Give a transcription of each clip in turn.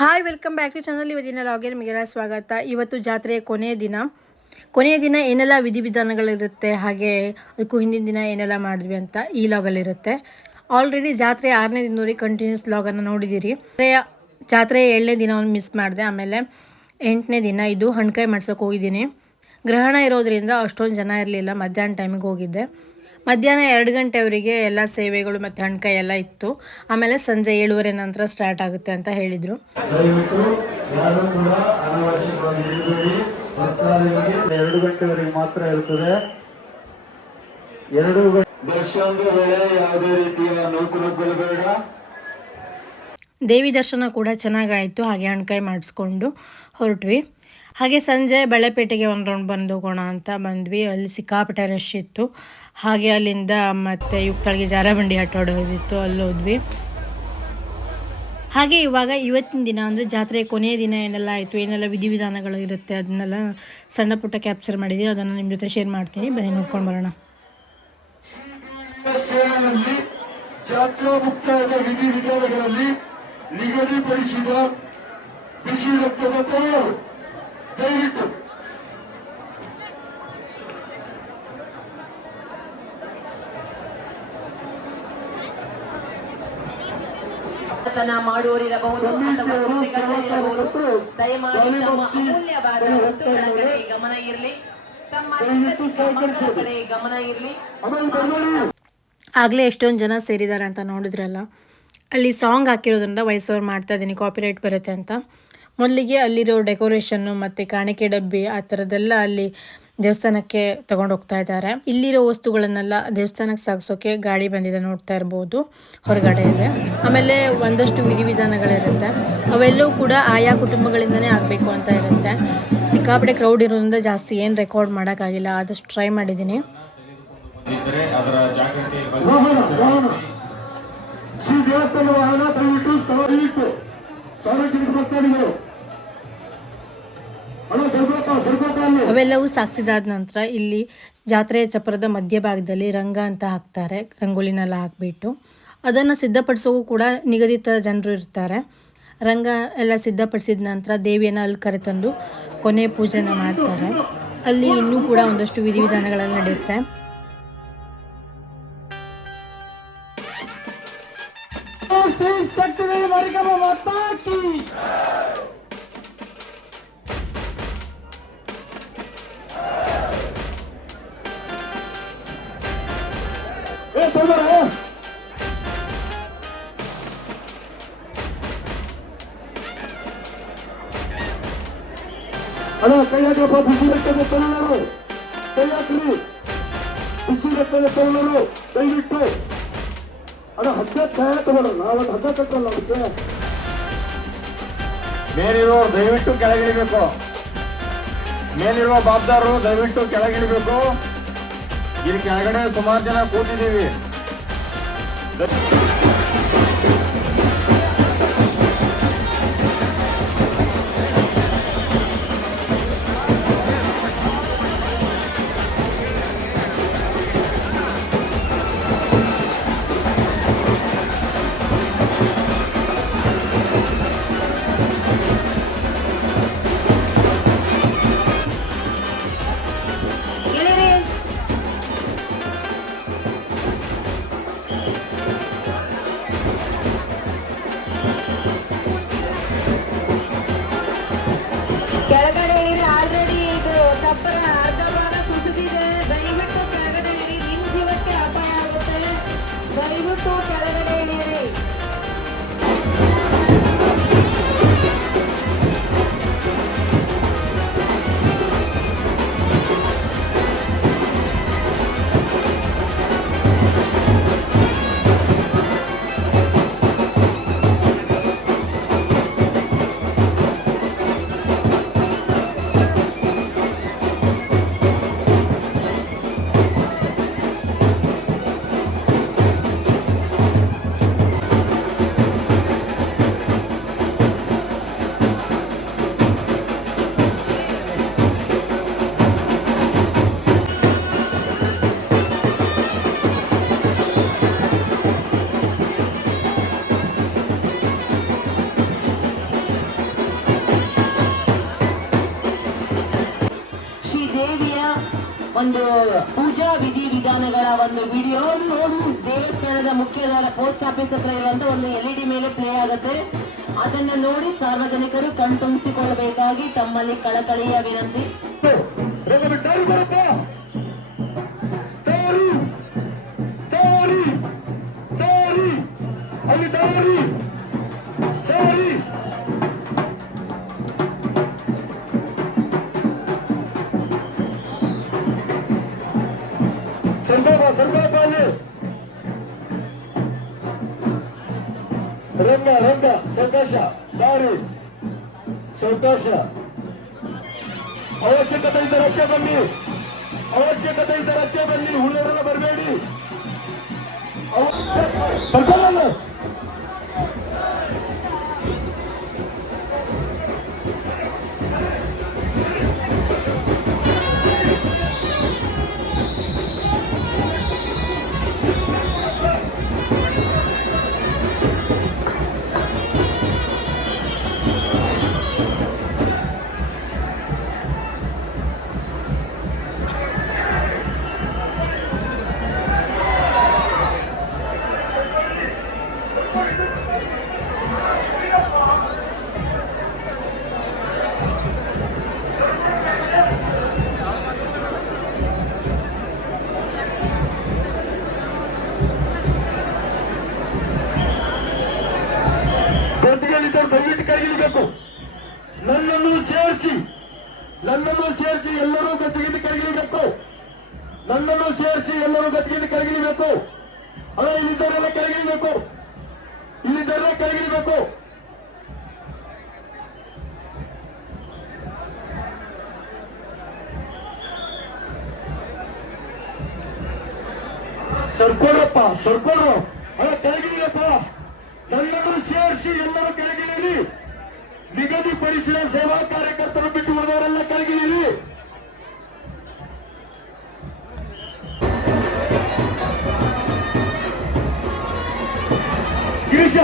Hi welcome back to channel. ಇವತ್ತಿನ ಲಾಗಿಗೆ ನಿಮಗೆಲ್ಲ ಸ್ವಾಗತ. ಇವತ್ತು ಜಾತ್ರೆಯ ಕೊನೆಯ ದಿನ ಏನೆಲ್ಲ ವಿಧಿವಿಧಾನಗಳಿರುತ್ತೆ, ಹಾಗೆ ಅದಕ್ಕೂ ಹಿಂದಿನ ದಿನ ಏನೆಲ್ಲ ಮಾಡಿದ್ವಿ ಅಂತ ಈ ಲಾಗಲ್ಲಿರುತ್ತೆ. ಆಲ್ರೆಡಿ ಜಾತ್ರೆ 6ನೇ ದಿನದವರೆಗೆ ಕಂಟಿನ್ಯೂಸ್ ಲಾಗನ್ನು ನೋಡಿದ್ದೀರಿ. ಜಾತ್ರೆ 7ನೇ ದಿನವನ್ನು ಮಿಸ್ ಮಾಡಿದೆ. ಆಮೇಲೆ 8ನೇ ದಿನ ಇದು ಹಣ್ಕಾಯಿ ಮಾಡ್ಸೋಕೆ ಹೋಗಿದ್ದೀನಿ. ಗ್ರಹಣ ಇರೋದ್ರಿಂದ ಅಷ್ಟೊಂದು ಜನ ಇರಲಿಲ್ಲ. ಮಧ್ಯಾಹ್ನ ಟೈಮಿಗೆ ಹೋಗಿದ್ದೆ. ಮಧ್ಯಾಹ್ನ 2 ಗಂಟೆವರೆಗೆ ಎಲ್ಲ ಸೇವೆಗಳು ಮತ್ತು ಹಣ್ಕಾಯಿ ಎಲ್ಲ ಇತ್ತು. ಆಮೇಲೆ ಸಂಜೆ 7:30 ನಂತರ ಸ್ಟಾರ್ಟ್ ಆಗುತ್ತೆ ಅಂತ ಹೇಳಿದರು. ಎರಡು ಗಂಟೆವರೆಗೆ ಮಾತ್ರ ಇರುತ್ತದೆ. ದರ್ಶನದ ವೇಳೆ ಯಾವುದೇ ರೀತಿಯ ನೂಕುನುಗ್ಗಲು ಬೇಡ. ದೇವಿ ದರ್ಶನ ಕೂಡ ಚೆನ್ನಾಗಾಯಿತು. ಹಾಗೆ ಹಣ್ಕಾಯಿ ಮಾಡಿಸ್ಕೊಂಡು ಹೊರಟ್ವಿ. ಹಾಗೆ ಸಂಜೆ ಬಳೆಪೇಟೆಗೆ ಒಂದು ರೌಂಡ್ ಬಂದು ಹೋಗೋಣ ಅಂತ ಬಂದ್ವಿ. ಅಲ್ಲಿ ಸಿಕ್ಕಾಪಟ್ಟೆ ರಶ್ ಇತ್ತು. ಹಾಗೆ ಅಲ್ಲಿಂದ ಮತ್ತೆ ಯುಕ್ತಳಿಗೆ ಜಾರಬಂಡಿ ಆಟ ಆಡೋದಿತ್ತು, ಅಲ್ಲಿ ಹೋದ್ವಿ. ಹಾಗೆ ಇವತ್ತಿನ ದಿನ ಅಂದರೆ ಜಾತ್ರೆ ಕೊನೆಯ ದಿನ ಏನೆಲ್ಲ ಆಯಿತು, ಏನೆಲ್ಲ ವಿಧಿವಿಧಾನಗಳು ಇರುತ್ತೆ ಅದನ್ನೆಲ್ಲ ಸಣ್ಣ ಪುಟ್ಟ ಕ್ಯಾಪ್ಚರ್ ಮಾಡಿದ್ದೀನಿ. ಅದನ್ನು ನಿಮ್ಮ ಜೊತೆ ಶೇರ್ ಮಾಡ್ತೀನಿ, ಬನ್ನಿ ನೋಡ್ಕೊಂಡು ಬರೋಣ. ಜಾತ್ರಾ ಮುಕ್ತಾಯದ ವಿಧಿವಿಧಾನಗಳಲ್ಲಿ ನಿಗದಿಪಡಿಸಿದ ಬಿಸಿ ರಕ್ತದ ತಯಾರು ದಯವಿಟ್ಟು ಮಾಡುವರಿರಬಹುದು ದಯಮಾಡಿ ತಮ್ಮ ಅಮೂಲ್ಯವಾದ ವಸ್ತುಗಳ ಕಡೆ ಗಮನ ಇರಲಿ, ತಮ್ಮ ಕಡೆ ಗಮನ ಇರಲಿ. ಆಗಲೇ ಎಷ್ಟೊಂದು ಜನ ಸೇರಿದ್ದಾರೆ ಅಂತ ನೋಡಿದ್ರಲ್ಲ. ಅಲ್ಲಿ ಸಾಂಗ್ ಹಾಕಿರೋದ್ರಿಂದ ವಾಯ್ಸ್ ಓವರ್ ಮಾಡ್ತಾ ಇದ್ದೀನಿ, ಕಾಪಿರೈಟ್ ಬರುತ್ತೆ ಅಂತ. ಮೊದಲಿಗೆ ಅಲ್ಲಿರೋ ಡೆಕೋರೇಷನ್ನು ಮತ್ತು ಕಾಣಿಕೆ ಡಬ್ಬಿ ಆ ಥರದ್ದೆಲ್ಲ ಅಲ್ಲಿ ದೇವಸ್ಥಾನಕ್ಕೆ ತಗೊಂಡು ಹೋಗ್ತಾ ಇದ್ದಾರೆ. ಇಲ್ಲಿರೋ ವಸ್ತುಗಳನ್ನೆಲ್ಲ ದೇವಸ್ಥಾನಕ್ಕೆ ಸಾಗಿಸೋಕೆ ಗಾಡಿ ಬಂದಿದೆ, ನೋಡ್ತಾ ಇರ್ಬೋದು, ಹೊರಗಡೆ ಇದೆ. ಆಮೇಲೆ ಒಂದಷ್ಟು ವಿಧಿವಿಧಾನಗಳಿರುತ್ತೆ, ಅವೆಲ್ಲವೂ ಕೂಡ ಆಯಾ ಕುಟುಂಬಗಳಿಂದನೇ ಆಗಬೇಕು ಅಂತ ಇರುತ್ತೆ. ಸಿಕ್ಕಾಪಟ್ಟೆ ಕ್ರೌಡ್ ಇರೋದ್ರಿಂದ ಜಾಸ್ತಿ ಏನು ರೆಕಾರ್ಡ್ ಮಾಡೋಕ್ಕಾಗಿಲ್ಲ, ಆದಷ್ಟು ಟ್ರೈ ಮಾಡಿದ್ದೀನಿ. ಅವೆಲ್ಲವೂ ಸಾಗಿಸಿದಾದ ನಂತರ ಇಲ್ಲಿ ಜಾತ್ರೆಯ ಚಪ್ರದ ಮಧ್ಯಭಾಗದಲ್ಲಿ ರಂಗ ಅಂತ ಹಾಕ್ತಾರೆ. ರಂಗೋಲಿನೆಲ್ಲ ಹಾಕ್ಬಿಟ್ಟು ಅದನ್ನು ಸಿದ್ಧಪಡಿಸೋಕ್ಕೂ ಕೂಡ ನಿಗದಿತ ಜನರು ಇರ್ತಾರೆ. ರಂಗ ಎಲ್ಲ ಸಿದ್ಧಪಡಿಸಿದ ನಂತರ ದೇವಿಯನ್ನು ಅಲ್ಲಿ ಕರೆತಂದು ಕೊನೆ ಪೂಜೆನ ಮಾಡ್ತಾರೆ. ಅಲ್ಲಿ ಇನ್ನೂ ಕೂಡ ಒಂದಷ್ಟು ವಿಧಿವಿಧಾನಗಳೆಲ್ಲ ನಡೆಯುತ್ತೆ. ಅಣ್ಣ ಕೈ ಹಾಕಪ್ಪ, ಬಿಸಿ ರಕ್ತದ ತರುಣರು ಕೈ ಹಾಕ್ರಿ, ಬಿಸಿ ರಕ್ತದ ತರುಣರು ದಯವಿಟ್ಟು. ಅಣ್ಣ ಹಗ್ಗ ಛಾಯ ತಗೊಳ್ಳ, ನಾವತ್ತು ಹಗ್ಗ ಕಟ್ಟಲ್ಲ. ಅದಕ್ಕೆ ಮೇಲಿರುವ ದಯವಿಟ್ಟು ಕೆಳಗಿಳಿಬೇಕು. ಮೇಲಿರುವ ಬಾಬ್ದಾರರು ದಯವಿಟ್ಟು ಕೆಳಗಿಳಿಬೇಕು. ಇಲ್ಲಿ ಕೆಳಗಡೆ ಸುಮಾರು ಜನ ಕೂತಿದ್ದೀವಿ. ಒಂದು ಪೂಜಾ ವಿಧಿ ವಿಧಾನಗಳ ಒಂದು ವಿಡಿಯೋ ದೇವಸ್ಥಾನದ ಮುಖ್ಯದಾರ ಪೋಸ್ಟ್ ಆಫೀಸ್ ಹತ್ರ ಇರುವಂತ ಒಂದು LED ಮೇಲೆ ಪ್ಲೇ ಆಗುತ್ತೆ. ಅದನ್ನ ನೋಡಿ ಸಾರ್ವಜನಿಕರು ಕಣ್ತುಂಬಿಸಿಕೊಳ್ಳಬೇಕಾಗಿ ತಮ್ಮಲ್ಲಿ ಕಳಕಳಿಯ ವಿನಂತಿ. ರಂಗ ಸಂತೋಷ ದಾರಿ ಸಂತೋಷ. ಅವಶ್ಯಕತೆ ಇದ್ದ ರಸ್ತೆ ಬನ್ನಿ, ಅವಶ್ಯಕತೆ ಇದ್ದ ರಸ್ತೆ ಬನ್ನಿ, ಉಳಿದವರೆಲ್ಲ ಬರಬೇಡಿ. ಗದ್ದಿಗೆಲ್ಲಿದ್ದವ್ರು ದಯವಿಟ್ಟು ಕೈಗಿಳಿಬೇಕು. ನನ್ನನ್ನು ಸೇರಿಸಿ ಎಲ್ಲರೂ ಗದ್ದಿಗೆದ್ದು ಕೈಗಿಳಿಬೇಕು. ನನ್ನನ್ನು ಸೇರಿಸಿ ಎಲ್ಲರೂ ಗದ್ದಿಗೆದ್ದು ಕೈಗಿಳಿಬೇಕು. ಅಲ್ಲ, ಇಲ್ಲಿದ್ದವರೆಲ್ಲ ಕೈಗಿಳಿಬೇಕು, ಇಲ್ಲಿದ್ದವರೆಲ್ಲ ಕೈಗಿಳಿಬೇಕು. ಸರ್ಕೋರಪ್ಪ ಸರ್ಕೋರು, ಅಲ್ಲ ಕೆಳಗಿಳಿಯಪ್ಪ. ನನ್ನನ್ನು ಸೇರಿಸಿ ಎಲ್ಲರೂ ಕೆಳಗಿಳಿಯಲಿ. ನಿಗದಿಪಡಿಸಿದ ಸೇವಾ ಕಾರ್ಯಕರ್ತರು ಬಿಟ್ಟು ಉಳಿದವರೆಲ್ಲ ಕೆಳಗಿಳಿಯಲಿ. ಗಿರೀಶ,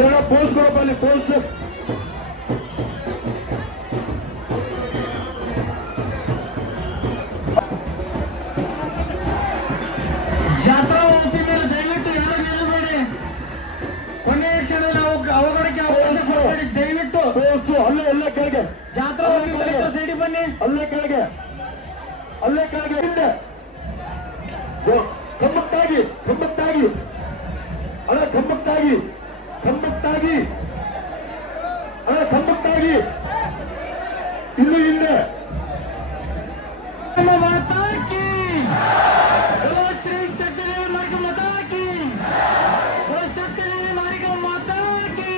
ಏನೋ ಪೋಸ್ಟ್ ಕೊಡಪ್ಪ ಅಲ್ಲಿ ಪೋಸ್ಟ್. ಜಾತ್ರಾ ಹೋಗ್ತಿ ಮೇಲೆ ದಯವಿಟ್ಟು ಯಾರು ನಿಲ್ಲಬೇಡಿ. ಕೊನೆಯ ಕ್ಷಣದಲ್ಲಿ ಅವಘಡಕ್ಕೆ ಅವಕಾಶ ಕೊಡಬೇಡಿ ದಯವಿಟ್ಟು. ಅಲ್ಲೇ ಎಲ್ಲ ಕೆಳಗೆ ಜಾತ್ರಾ ಸೈಡಿ ಬನ್ನಿ. ಅಲ್ಲೇ ಕೆಳಗೆ ಹಿಂದೆ ಕಂಬಕ್ಕಾಗಿ ಅಲ್ಲ ಕಂಬಕ್ಕಾಗಿ ಇನ್ನು ಹಿಂದೆ ಮಾತಾಕಿ ಶ್ರೀ ಶಕ್ತಿದೇವಿ ಮಾರ್ಗ ಮಾತಾಕಿ ಶಕ್ತಿದೇವಿ ಮಾರ್ಗ ಮಾತಾಕಿ.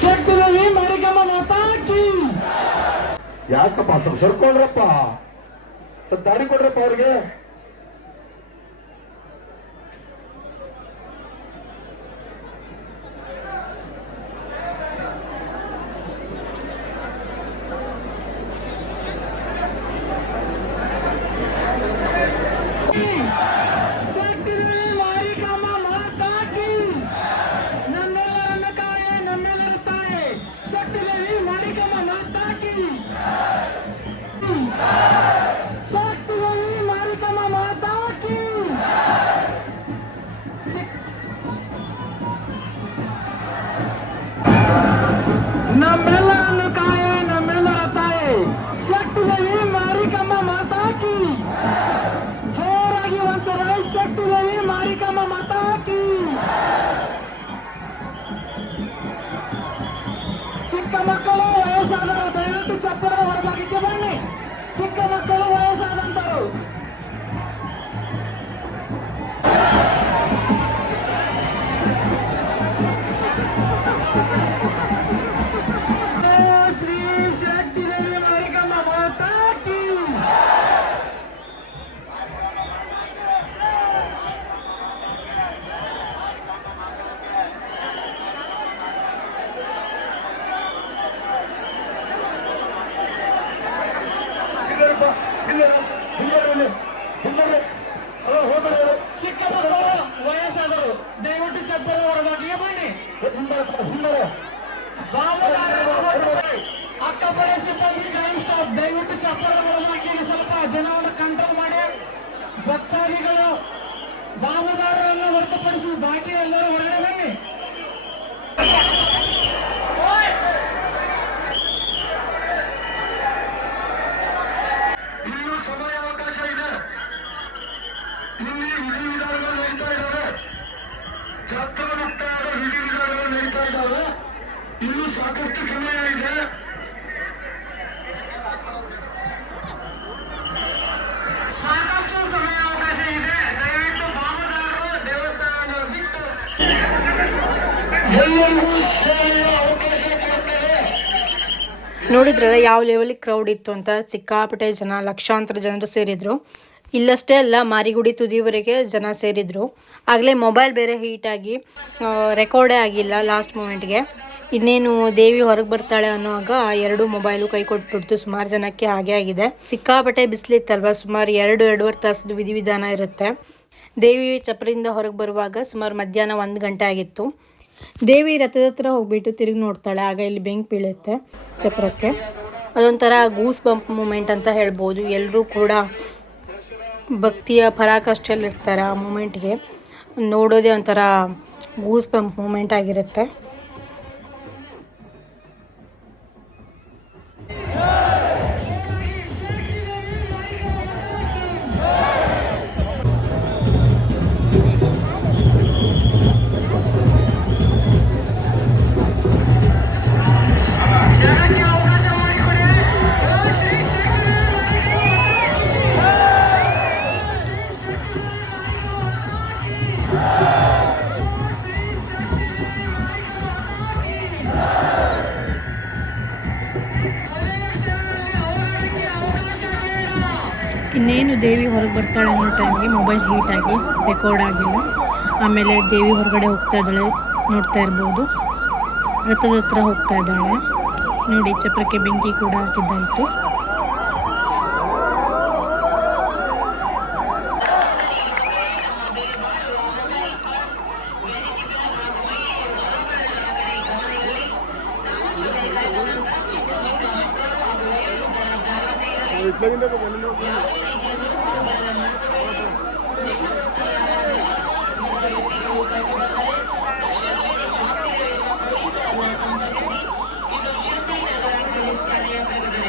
ಶಕ್ತಿದೇವಿ ಮಾರಿಕಮ್ಮ ಮಾತಾಕಿ. ಯಾಕಪ್ಪ ಸರ್ಕೊಂಡ್ರಪ್ಪ, ದಾರಿ ಕೊಡ್ರಪ್ಪ ಅವ್ರಿಗೆ. ಶಕ್ತಿದೇವಿ ಮಾರಿಕಮ್ಮ ಮಾತಾಕಿ. ನಮ್ಮೆಲ್ಲರನ್ನ ಕಾಯೆ, ನಮ್ಮೆಲ್ಲರ ತಾಯಿ ಶಕ್ತಿದೇವಿ ಮಾರಿಕಮ್ಮ ಮಾತಾಕಿ. ಶಕ್ತಿದೇವಿ ಮಾರಿಕಮ್ಮ ಮಾತಾಕಿ. ನಮ್ಮೆಲ್ಲರನ್ನು ಕಾಯೆ, ನಮ್ಮೆಲ್ಲರ ತಾಯಿ ಶಕ್ತಿದೇವಿ ಮಾರಿಕಮ್ಮ ಮಾತಾಕಿ. ಜೋರಾಗಿ ಒಂದ್ಸಲ ಶಕ್ತಿದೇವಿ ಮಾರಿಕಮ್ಮ ಮಾತಾಕಿ. ಚಿಕ್ಕ ಮಕ್ಕಳು, ವಯಸ್ಸಾದವರು ದಯವಿಟ್ಟು ಚಪ್ಪರದ ಹೊರಭಾಗಕ್ಕೆ ಬನ್ನಿ. ಚಿಕ್ಕ ಮಕ್ಕಳು ವಯಸ್ಸಾದಂತರು. ಶ್ರೀ ಶಕ್ತಿ ದೇವಿ ಮಾರಿಕಮ್ಮ ಮಾತಾ ಕೀ. ಚಿಕ್ಕ ಮಕ್ಕಳು ವಯಸ್ಸಾದರು ದಯವಿಟ್ಟು ಚಪ್ಪಲ ಹೊರದಾಟಿಗೆ ಬನ್ನಿ. ಅಕ್ಕಪಕ್ಕ ಸಿಬ್ಬಂದಿ ಕ್ರೈಮ್ ಸ್ಟಾಪ್ ದಯವಿಟ್ಟು ಚಪ್ಪಲ ಹೊರದಾಕಿ ಸ್ವಲ್ಪ ಜನವನ್ನು ಕಂಟ್ರೋಲ್ ಮಾಡಿ. ಭಕ್ತಾದಿಗಳು ಬಾವುದಾರರನ್ನು ಹೊರತುಪಡಿಸಿ ಬಾಕಿ ಎಲ್ಲರೂ ಹೊರಗಡೆ ಬನ್ನಿ. ಇನ್ನೂ ಸಮಯಾವಕಾಶ ಇದೆ. ಇಲ್ಲಿ ವಿಧಿವಿಧಾನಗಳು ನಡೀತಾ ಇದ್ದಾವೆ. ಜಾತ್ರಾ ಮುಕ್ತಾಯದ ವಿಧಿವಿಧಾನಗಳು ನಡೀತಾ ಇದ್ದಾವೆ. ಇನ್ನೂ ಸಾಕಷ್ಟು ಸಮಯ ಇದೆ. ಸಾಕಷ್ಟು ಸಮಯಾವಕಾಶ ಇದೆ. ದಯವಿಟ್ಟು ಬಾಮದಾರರು ದೇವಸ್ಥಾನದ ಬಿಟ್ಟು ಎಲ್ಲರಿಗೂ ಸೇವೆಯ ಅವಕಾಶ ಕೊಡ್ತಾರೆ. ನೋಡಿದ್ರಲ್ಲ ಯಾವ ಲೆವೆಲಿಗೆ ಕ್ರೌಡ್ ಇತ್ತು ಅಂತ. ಸಿಕ್ಕಾಪಟ್ಟೆ ಜನ, ಲಕ್ಷಾಂತರ ಜನರು ಸೇರಿದ್ರು. ಇಲ್ಲಷ್ಟೇ ಅಲ್ಲ, ಮಾರಿಗುಡಿ ತುದಿವರೆಗೆ ಜನ ಸೇರಿದ್ರು. ಆಗಲೇ ಮೊಬೈಲ್ ಬೇರೆ ಹೀಟಾಗಿ ರೆಕಾರ್ಡೇ ಆಗಿಲ್ಲ ಲಾಸ್ಟ್ ಮೂಮೆಂಟ್ಗೆ. ಇನ್ನೇನು ದೇವಿ ಹೊರಗೆ ಬರ್ತಾಳೆ ಅನ್ನೋವಾಗ 2 ಮೊಬೈಲು ಕೈ ಕೊಟ್ಬಿಡ್ತು. ಸುಮಾರು ಜನಕ್ಕೆ ಹಾಗೆ ಆಗಿದೆ. ಸಿಕ್ಕಾಪಟ್ಟೆ ಬಿಸಿಲಿತ್ತಲ್ವ, ಸುಮಾರು 2-2.5 ತಾಸು ವಿಧಿವಿಧಾನ ಇರುತ್ತೆ. ದೇವಿ ಚಪ್ರದಿಂದ ಹೊರಗೆ ಬರುವಾಗ ಸುಮಾರು ಮಧ್ಯಾಹ್ನ 1 ಗಂಟೆ ಆಗಿತ್ತು. ದೇವಿ ರಥದ ಹತ್ರ ಹೋಗ್ಬಿಟ್ಟು ತಿರುಗಿ ನೋಡ್ತಾಳೆ. ಆಗ ಇಲ್ಲಿ ಬೆಂಕಿ ಬೀಳುತ್ತೆ ಚಪ್ರಕ್ಕೆ. ಅದೊಂಥರ ಗೂಸ್ ಬಂಪ್ ಮೂಮೆಂಟ್ ಅಂತ ಹೇಳ್ಬೋದು. ಎಲ್ಲರೂ ಕೂಡ ಭಕ್ತಿಯ ಪರಾಕಾಷ್ಠೆಯಲ್ಲಿರ್ತಾರೆ. ಆ ಮೂಮೆಂಟ್ಗೆ ನೋಡೋದೇ ಒಂಥರ ಗೂಸ್ ಬಂಪ್ ಮೂಮೆಂಟ್ ಆಗಿರುತ್ತೆ. ಇನ್ನೇನು ದೇವಿ ಹೊರಗೆ ಬರ್ತಾಳೆ ಅನ್ನೋ ಟೈಮ್ಗೆ ಮೊಬೈಲ್ ಹೀಟಾಗಿ ರೆಕಾರ್ಡ್ ಆಗಿಲ್ಲ. ಆಮೇಲೆ ದೇವಿ ಹೊರಗಡೆ ಹೋಗ್ತಾ ಇದ್ದಾಳೆ, ನೋಡ್ತಾ ಇರ್ಬೋದು. ರಥದ ಹತ್ರ ಹೋಗ್ತಾ ಇದ್ದಾಳೆ ನೋಡಿ. ಚಪ್ರಕ್ಕೆ ಬೆಂಕಿ ಕೂಡ ಹಾಕಿದ್ದಾಯಿತು.